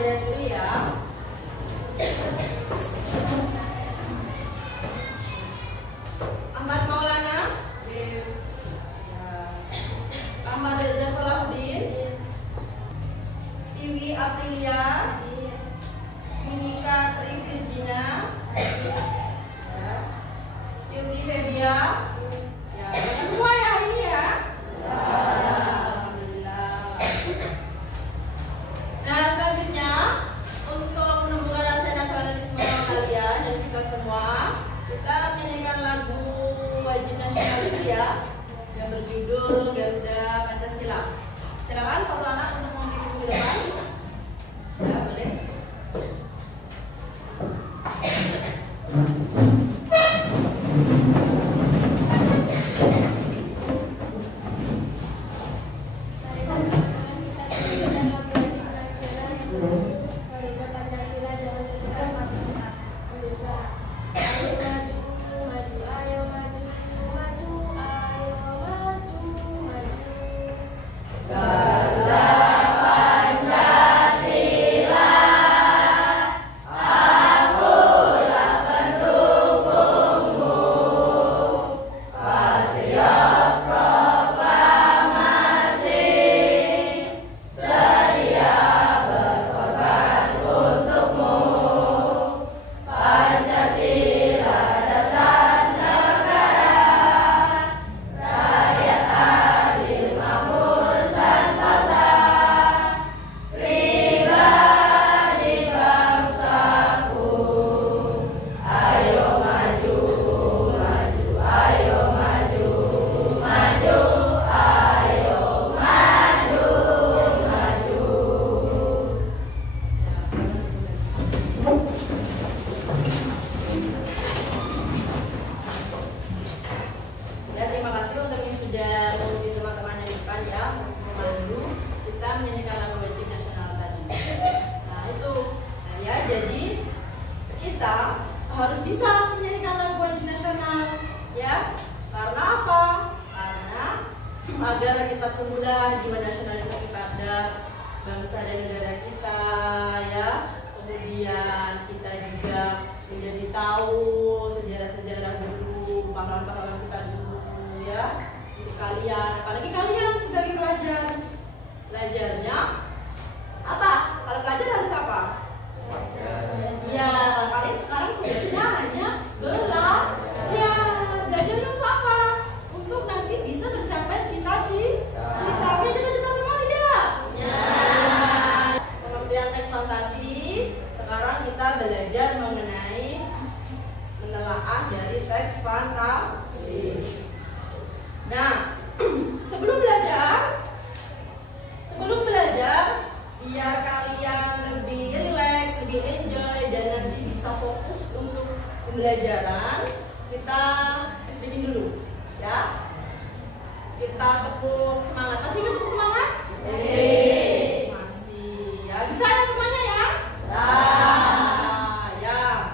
dilihat dulu ya. Ahmad Maulana, Ahmad Reza Salahuddin, Iwi Aprilia, Minika Tri Virginia, Yuti Febia, ya, semua ya ini ya. Alhamdulillah. Nah, selanjutnya untuk menumbuhkan rasa nasionalisme kalian dan kita semua, kita menyanyikan lagu wajib nasional itu ya, yang berjudul Garuda Pancasila. Silakan satu anak untuk memimpin ke depan. Ya, boleh. Agar kita pemuda jiwa nasionalisme kepada bangsa dan negara kita ya, kemudian kita juga menjadi tahu sejarah-sejarah dulu, pahlawan-pahlawan kita dulu ya. Untuk kalian, apalagi kalian sebagai pelajar, belajarnya apa? Kalau pelajar harus apa? Iya, kalau kalian sekarang tugasnya hanya belajar. Belajarnya untuk apa? Untuk nanti bisa tercapai cita-cita semua tidak? Ya. Pengertian teks fantasi. Sekarang kita belajar mengenai menelaah dari teks fantasi. Nah, sebelum belajar, biar kalian lebih rileks, lebih enjoy, dan nanti bisa fokus untuk pembelajaran, kita SPP dulu, ya. Kita tepuk semangat. Masih tepuk semangat? Masih. Ya, bisa ya semuanya ya? Ya.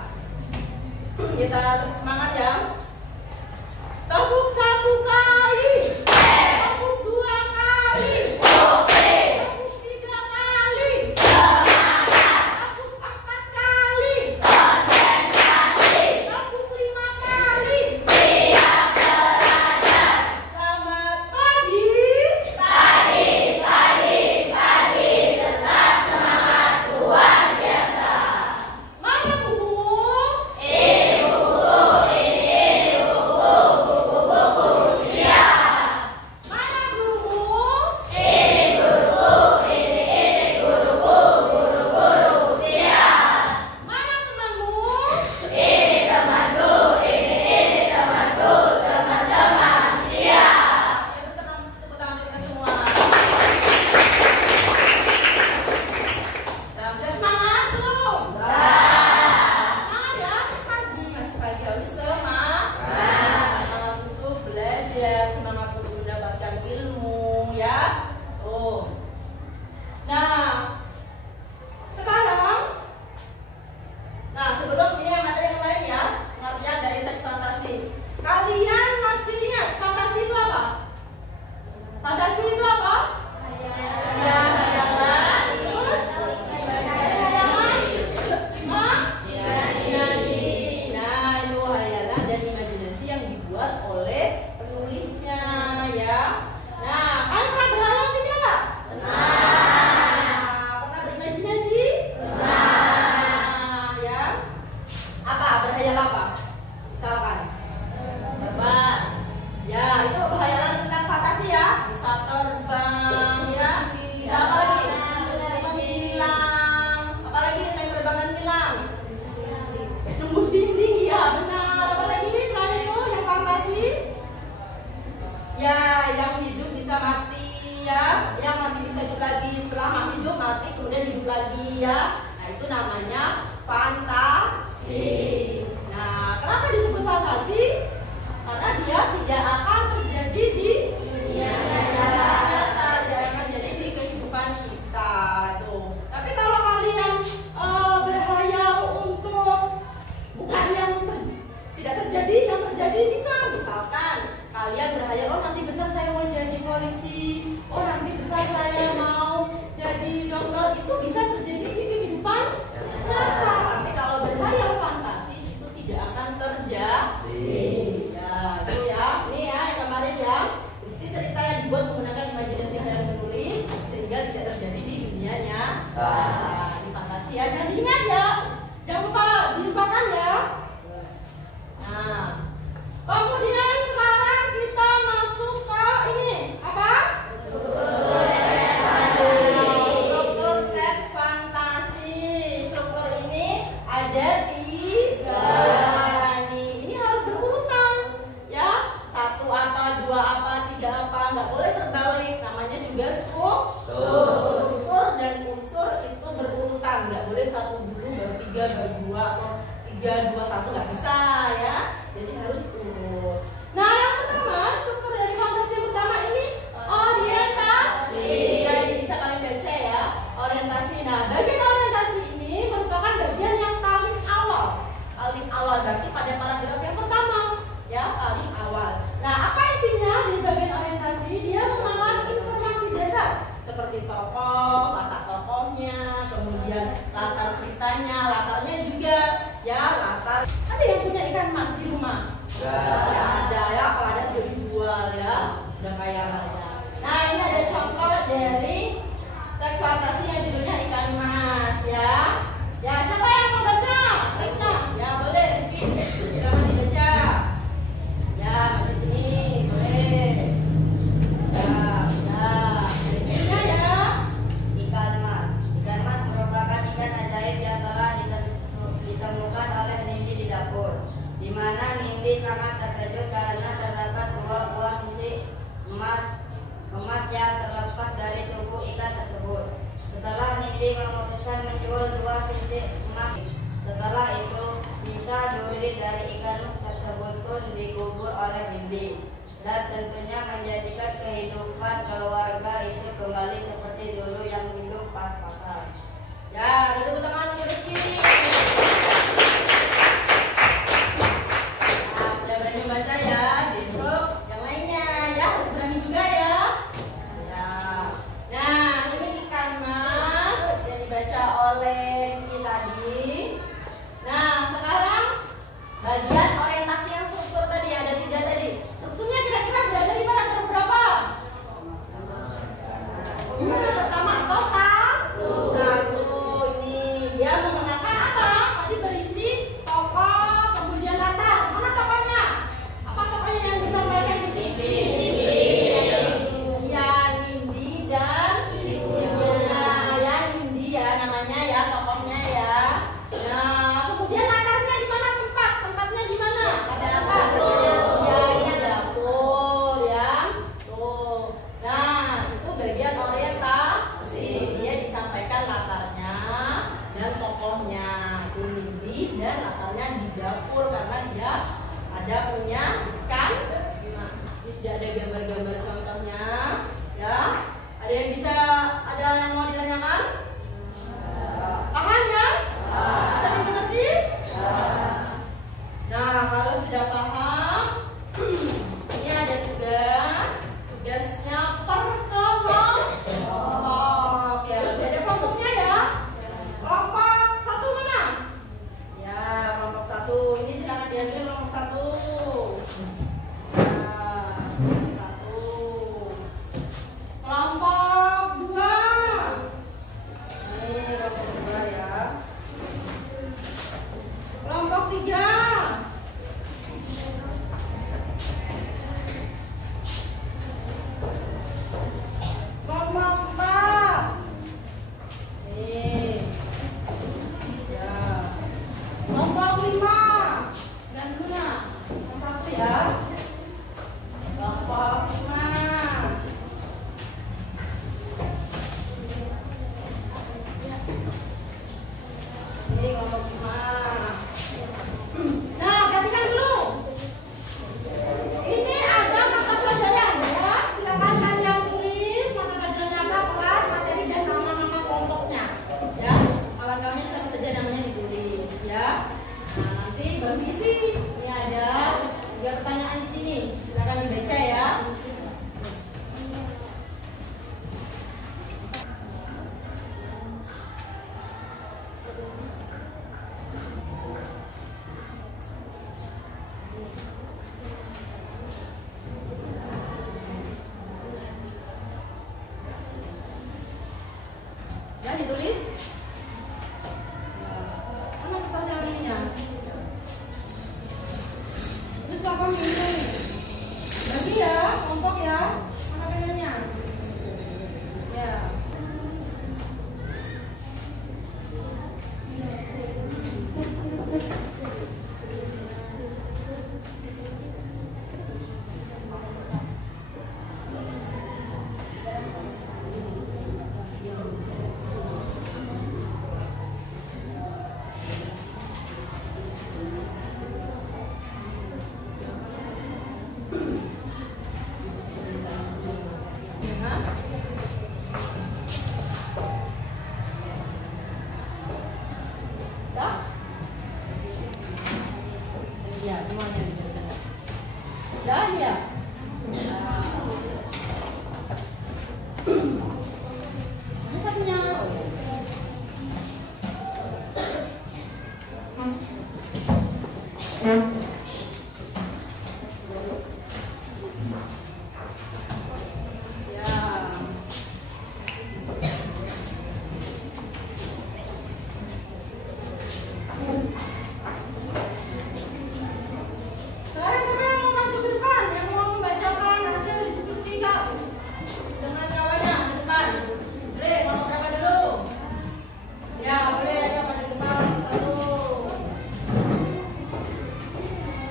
Kita tepuk semangat ya. Tepuk 1 kali. Tepuk 2 kali. Tepuk 3 kali. Tepuk 4 kali. Konsentrasi. Tepuk 5 kali. Siap belajar. Selamat pagi. Pagi. yang nembus dinding, ya benar. Apalagi selain itu yang fantasi, ya yang hidup bisa mati, ya yang mati bisa hidup lagi, setelah hidup mati kemudian hidup lagi, ya. Nah itu namanya fantasi. Nah kenapa disebut fantasi? Karena dia tidak akan terjadi di dunia nyata, tidak akan terjadi di kehidupan kita tuh. Tapi kalau kalian berhayal untuk bukan yang tidak terjadi, yang terjadi bisa. Misalkan kalian berhayal, oh nanti besar saya mau jadi polisi, oh nanti besar saya mau jadi dokter, itu bisa terjadi di kehidupan nyata. Tapi kalau berhayal fantasi itu tidak akan terjadi. Ya, itu ya. Ini ya yang kemarin ya. Isi cerita yang dibuat menggunakan imajinasi khayal menulis sehingga tidak terjadi di dunia nyata. Ini fantasi ya. Jangan diingat ya. Jangan lupa dilupakan ya. Nah, kemudian sekarang kita masuk ke ini apa? Struktur teks fantasi. Struktur ini ada tiga. Ini harus berurutan, ya. Satu apa, dua apa, tiga apa, nggak boleh terbalik. Namanya juga struktur. Struktur dan unsur itu berurutan, nggak boleh satu dulu baru tiga baru dua atau tiga dua satu, nggak bisa ya. Jadi harus urut. Nah yang pertama, struktur dari fantasi yang pertama ini orientasi. Jadi bisa kalian baca ya, orientasi. Nah bagian orientasi ini merupakan bagian yang paling awal. Paling awal berarti pada paragraf yang pertama, ya paling awal. Nah apa isinya di bagian orientasi? Dia mengenal informasi dasar seperti tokoh, latar tokohnya, kemudian latar ceritanya, latarnya juga, ya latar. Ada yang punya ikan mas di rumah? Ya ada ya, kalau ada sudah dijual ya, sudah kaya raya. Nah ini ada contoh dari teks fantasi yang judulnya ikan mas ya. Ya siapa yang mau baca teksnya? Ya boleh, mungkin jangan dibaca. Ya di sini boleh. Ya ya. Ikan mas. Ikan mas merupakan ikan ajaib yang telah ditemukan oleh Nindi di dapur, di mana Nindi sangat terkejut karena terdapat dua buah sisik emas yang terlepas dari tubuh ikan tersebut. Setelah Nindi memutuskan menjual dua sisik emas, setelah itu sisa duri dari ikan mas tersebut pun dikubur oleh Nindi, dan tentunya menjadikan kehidupan keluarga itu kembali seperti dulu yang hidup pas-pasan. Ya, tepuk tangan untuk Rifki. Nah, sudah berani baca ya. Besok yang lainnya ya harus berani juga ya. Ya. Nah, ini ikan mas yang dibaca oleh Rifki tadi. Nah, sekarang bagian orientasi yang struktur tadi ada tiga tadi. Strukturnya kira-kira berada di paragraf berapa? Pertama atau satu. Ini dia menggunakan apa? Tadi berisi tokoh, kemudian latar. Mana tokohnya? Apa tokohnya yang disampaikan di TV? Ya Nindi dan Nah ya Nindi ya namanya ya tokohnya ya. Nah kemudian latarnya di mana tempatnya di mana? Pada apa? Ya ini dapur ya. Tuh. Nah itu bagian orientasi. Dia disampaikan latarnya dan tokohnya itu Nindi dan latarnya di dapur karena dia ada punya ikan. Nah, ini sudah ada gambar-gambar contohnya ya. Ada yang bisa, ada yang mau ditanyakan? Paham ya? Bisa dimengerti? Nah kalau sudah paham, ini ada tugasnya per kelompok ya. Sudah ada kelompoknya ya. Kelompok satu mana? Ya kelompok satu. Ini silakan diambil kelompok satu. Kelompok 5. Dan dulu nak. Yang satu ya. Kelompok 5. Ini kelompok 5. Nah, perhatikan dulu. Ini ada mata pelajaran ya. Silakan kalian tulis mata pelajarannya apa, kelas, materi dan nama-nama kelompoknya. Ya, kawan-kawannya sama saja namanya ditulis ya. Nah, nanti baru isi. Ini ada 3 pertanyaan di sini. Silakan dibaca ya. Ya, ditulis. Mana kertas yang ininya? Terus apa ini? Bagi ya, kelompok ya. Mana penanya? Ya. Dah? Ya, semuanya dibaca. Dah ya? Mana satunya? Ya. Sekarang siapa yang mau maju ke depan? Yang mau membacakan hasil diskusi kau dengan kawannya di depan. Boleh, mau berapa dulu? Ya, boleh aja pada depan satu.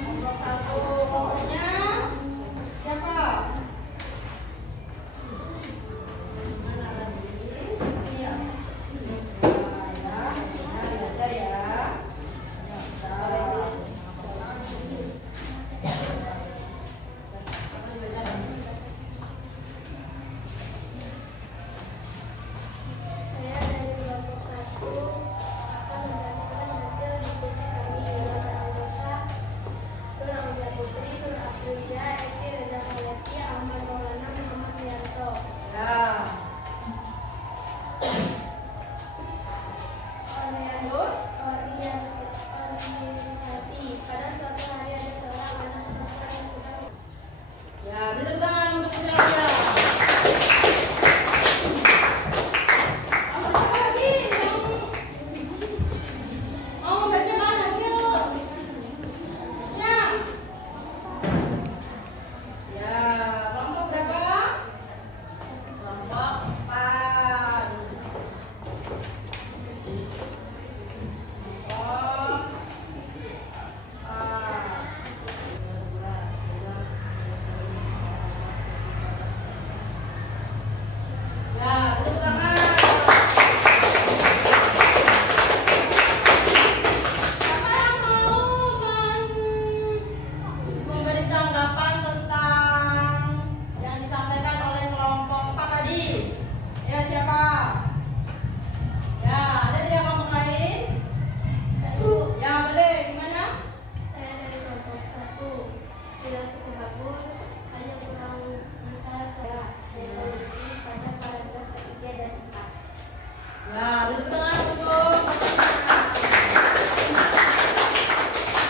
Kelompok 1 kelompoknya siapa? Mana lagi? Iya. Ya, ya. Saya dari kelompok 1 akan menjelaskan hasil diskusi kami dengan anggota Nur Aulia Putri, Nur Aprilia, Eki Reza Hayati, Ahmad Maulana, Muhammad Wiyanto. Ya. Orientasi. Pada suatu hari ada seorang anak perempuan yang sedang Ya, beri tepuk tangan untuk Israel. Apa lagi yang mau membacakan hasil? Ya. Ya, kelompok berapa? Kelompok 4. Ya, tepuk tangan. Siapa yang mau memberi tanggapan tentang yang disampaikan oleh kelompok 4 tadi? Ya, siapa? Ya, ada tidak kelompok lain? Ya, boleh. Gimana? Saya dari kelompok 1 sudah cukup bagus, hanya kurang bisa saya resolusi pada paragraf ketiga dan 4. Ya, tepuk tangan untuk.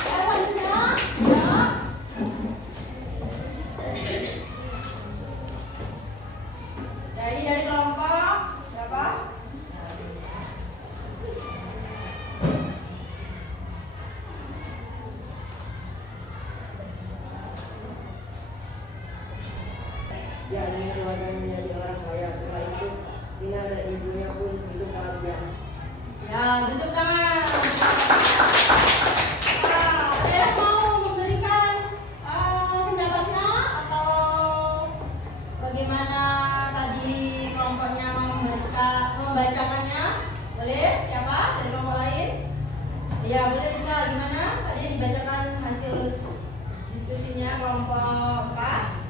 Ya, selanjutnya. Ya. Jadi dari kelompok berapa? Ya, ini keluarganya menjadi orang kaya. Setelah itu, Tina dan ibunya pun hidup bahagia. Ya, tepuk tangan. Ya, boleh bisa gimana? Tadi dibacakan hasil diskusinya kelompok 4.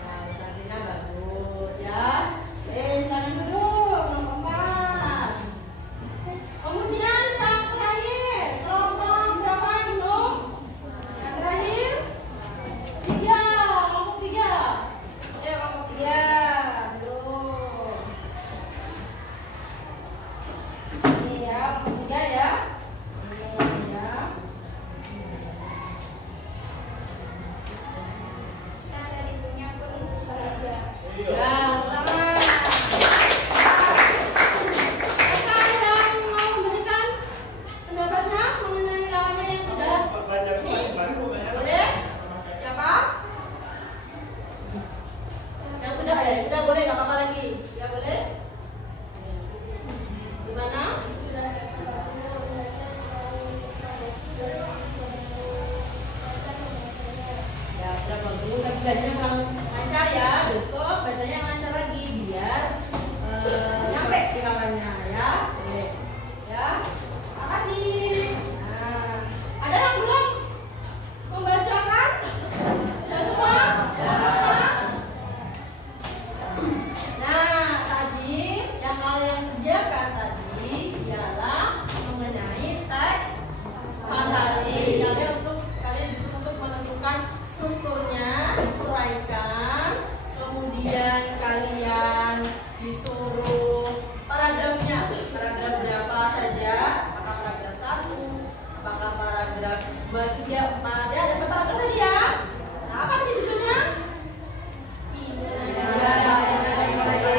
Nah, presentasinya bagus ya. Sekarang duduk kelompok 4. Kemudian yang terakhir, kelompok berapa belum? Yang terakhir 3, kelompok 3. Ayo kelompok 3. Bacanya yang lancar ya, besok bacanya yang lancar lagi biar nyampe di kamarnya ya. Oke. Ya. Makasih. Nah, ada yang belum membacakan? Sudah semua? Nah, tadi yang kalian kerjakan tadi ialah mengenai teks fantasi. Kalian disuruh untuk menentukan strukturnya, uraikan, kemudian kalian disuruh paragrafnya, paragraf berapa saja, apakah paragraf 1, apakah paragraf 2, 3, 4, ya ada paragraf tadi ya. Nah, apa tadi judulnya? Ini makanya yang ada yang terakhir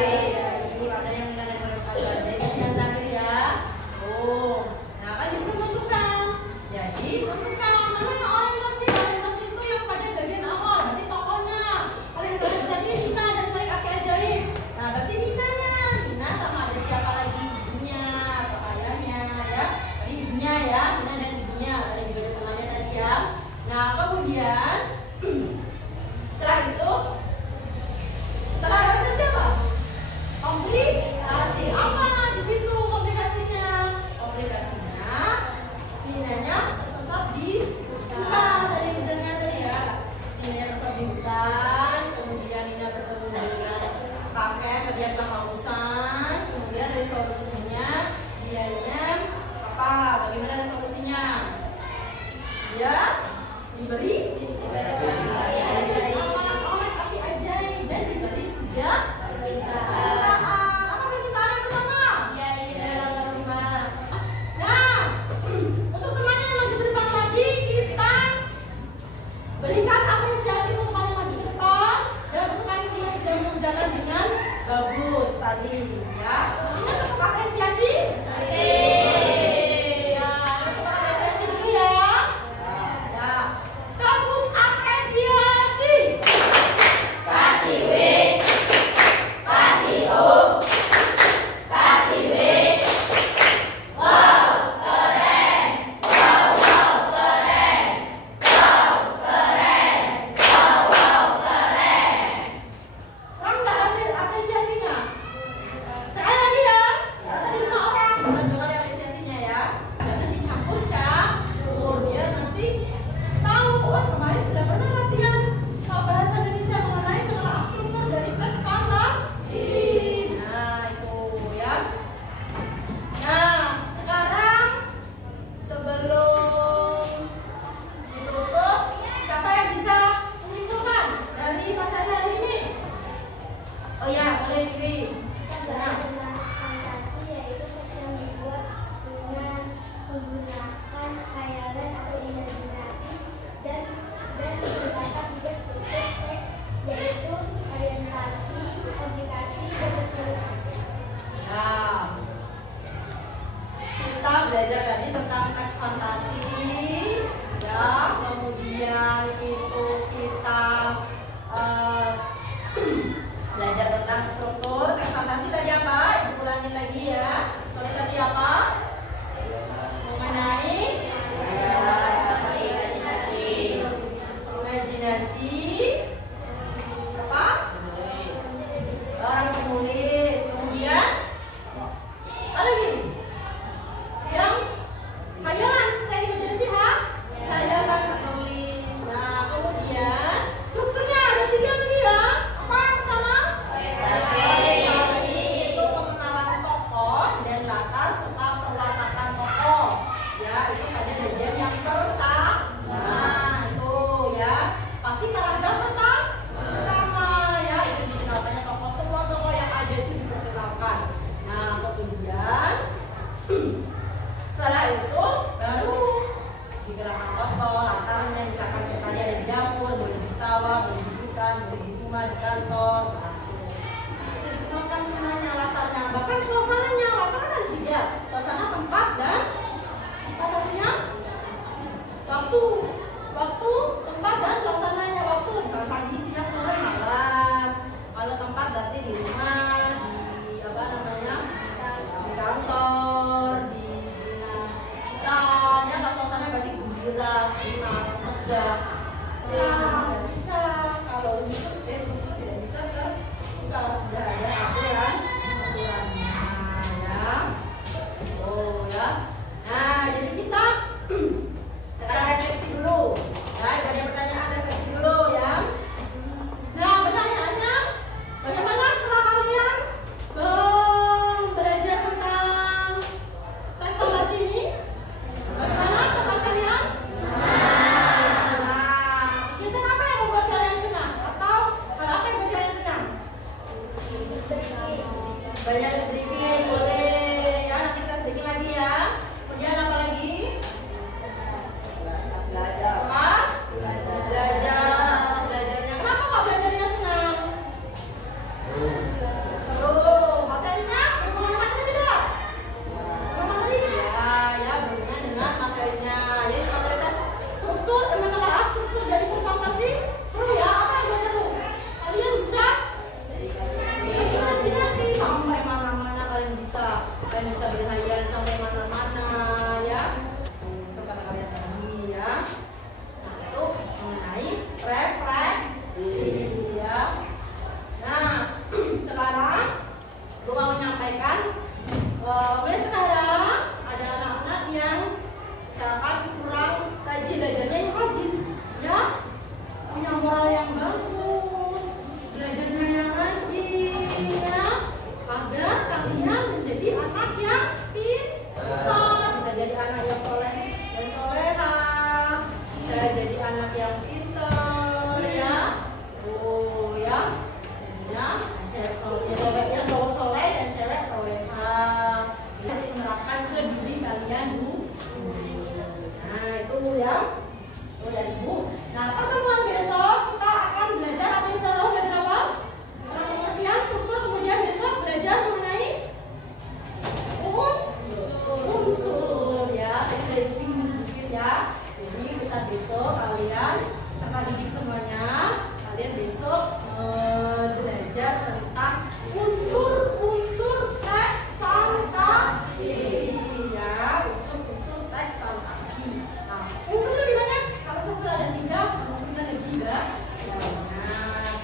ya. Nah kan disuruh tentukan. Jadi tentukan mana yang orientasi itu yang pada bagian awal. Berarti tokohnya. Kalian tadi Nina dan tarik aki ajaib. Nah berarti Nina sama ada siapa lagi? Ibunya atau ayahnya ya. Tadi ibunya ya, Nina dan ibunya. Tadi juga ada temannya tadi ya. Nah kemudian setelah itu siapa? Komplikasi. Apa di situ komplikasinya? Komplikasinya Ninanya tersesat di hutan. Tadi udarnya tadi ya. Ninanya tersesat di hutan. Kemudian Nina bertemu dengan kakek, dia kehausan. Kemudian resolusinya dianya apa? Bagaimana resolusinya? Dia diberi oleh kaki ajaib dan diberi 3 permintaan. Apa permintaan yang pertama? Nah, untuk temannya yang maju ke depan tadi, kita berikan apresiasi untuk teman yang maju ke depan dan untuk kami semua yang sudah berjalan dengan bagus tadi ya. Maksudnya untuk apresiasi? Ya, untuk apresiasi dulu ya. Ya, tabung apresiasi. Kasih W, kasih O, kasih W. Wow, keren. Wow, wow, keren. Wow, keren. Wow, wow, keren. Orang nggak ambil apresiasinya. Sekali lagi ya. Tadi 5 orang. Bukan kali apresiasinya ya. Jangan dicampur-campur. Biar nanti tahu. Oh kemarin sudah pernah latihan bahasa Indonesia mengenai penerapan struktur dari teks fantasi. Nah itu ya. Nah sekarang sebelum ditutup, siapa yang bisa menyimpulkan dari materi hari ini? Oh ya, boleh Dewi. Fantasi yaitu teks yang dibuat dengan menggunakan khayalan atau imajinasi dan terdapat juga struktur teks yaitu orientasi, komplikasi, dan resolusi. Ya. Kita belajar tadi tentang teks fantasi. Ya, kemudian itu kita belajar tentang struktur teks fantasi tadi apa? Ibu ulangin lagi ya. Soalnya tadi apa? Mengenai imajinasi. Apa? Orang penulis. Kemudian sedikit boleh ya, nanti kita sedikit lagi ya. Kemudian apa lagi? Belajar. Mas? Belajarnya. Kenapa kok belajarnya senang? Seru. Materinya? Berhubungan materi tidak? Materi? Ya, berhubungan dengan materinya. Jadi materitas struktur, teman-teman struktur dari transportasi seru ya. Apa yang buat seru? Kalian bisa? Imajinasi sampai mana-mana kalian bisa. Kalian bisa berhayal sampai mana-mana ya. Kepada kalian tadi ya. Itu mengenai refleksi ya. Nah, sekarang gue mau menyampaikan mulai sekarang ada anak-anak yang misalkan kurang rajin belajarnya, yang rajin ya, punya moral yang bagus, belajarnya yang rajin ya, agar kalian menjadi anak yang pintar, bisa jadi anak yang soleh dan soleha, bisa jadi anak yang pintar ya. Oh ya, ya, cewek soleh, yang cowok soleh dan cewek soleha. Ini harus menerapkan ke diri kalian dulu. Nah itu ya, oh dan ibu. Nah pertemuan besok kita akan belajar apa yang sudah tahu belajar apa? Setelah pengertian struktur, kemudian besok belajar mengenai unsur ya. Tadi sudah disinggung sedikit ya. Jadi kita besok kalian serta didik semuanya, kalian besok belajar tentang unsur-unsur teks fantasi ya, unsur-unsur teks fantasi. Nah, unsur lebih banyak. Kalau struktur ada 3, unsurnya lebih banyak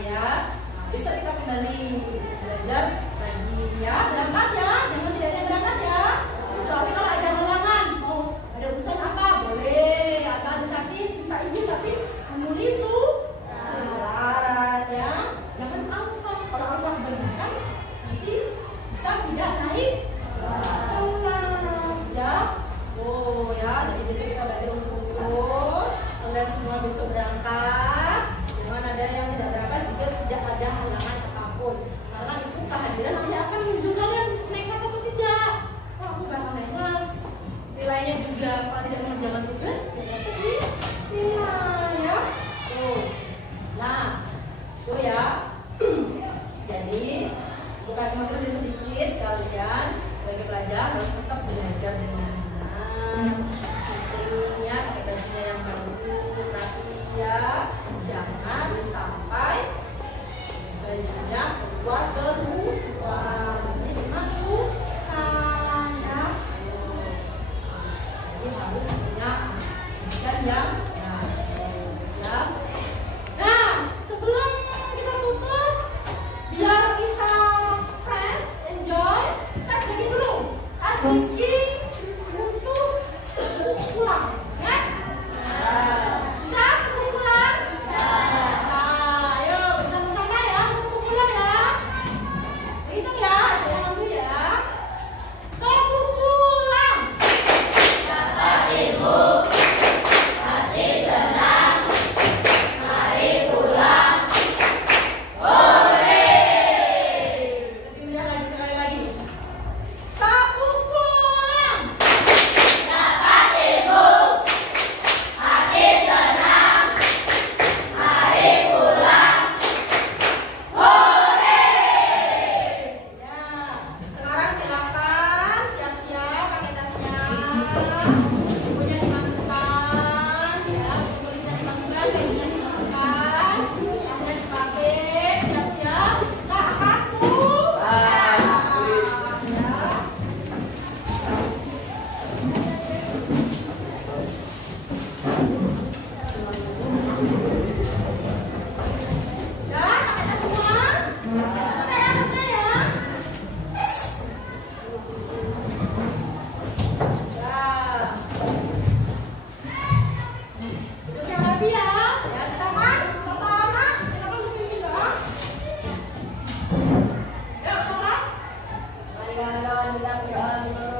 ya. Nah, besok kita kembali belajar lagi ya. Berangkat ya, jangan tidak ada berangkat ya. Kecuali kalau ada halangan, mau ada urusan apa boleh, atau ada sakit minta izin tapi menulis surat ya. Jangan alfa, kalau alfa kebanyakan nanti bisa tidak naik kelas ya. Oh ya, jadi besok kita belajar unsur-unsur. Kalian semua besok berangkat. Jangan ada yang tidak berangkat, juga tidak ada halangan apapun. Karena itu kehadiran hanya akan menunjukkan kalian naik kelas atau tidak. Oh, aku bakal naik kelas. Nilainya juga kalau tidak mengerjakan tugas, tidak dapat nilai ya. Oh, nah, itu ya. Jadi bukan cuma sedikit, kalian sebagai pelajar harus tetap belajar dengan benar, disiplinnya, pakai bajunya yang bagus, rapi ya. Jangan sampai bajunya keluar nanti dimasukkan ya. Jadi harus punya pendidikan yang bagus ya. Nah, sebelum kita tutup, biar kita fresh, enjoy, kita sedikit dulu. Sedikit untuk pulang, ya? Bisa pulang? Bisa. Ayo bersama-sama ya, untuk pulang ya. Hitung ya, saya ambil ya. Tepuk pulang. Dapat ibu, hati senang, mari pulang. Hore! Lebih mudah lagi, sekali lagi. Tepuk pulang. Dapat ibu, hati senang, mari pulang. Hore! Ya, sekarang silakan siap-siap pakai tasnya. Bukunya dimasukkan, ya, tulisnya dimasukkan, pensilnya dimasukkan, tasnya dipakai, siap-siap. Kak, aku. Ya. Ya, pakai tas semua. Pakai ya tasnya ya. Ya. Duduk yang rapi ya. Ya, silakan. Satu anak, silakan duduk ya. Yuk, kelas. Mari kawan-kawan kita berdoa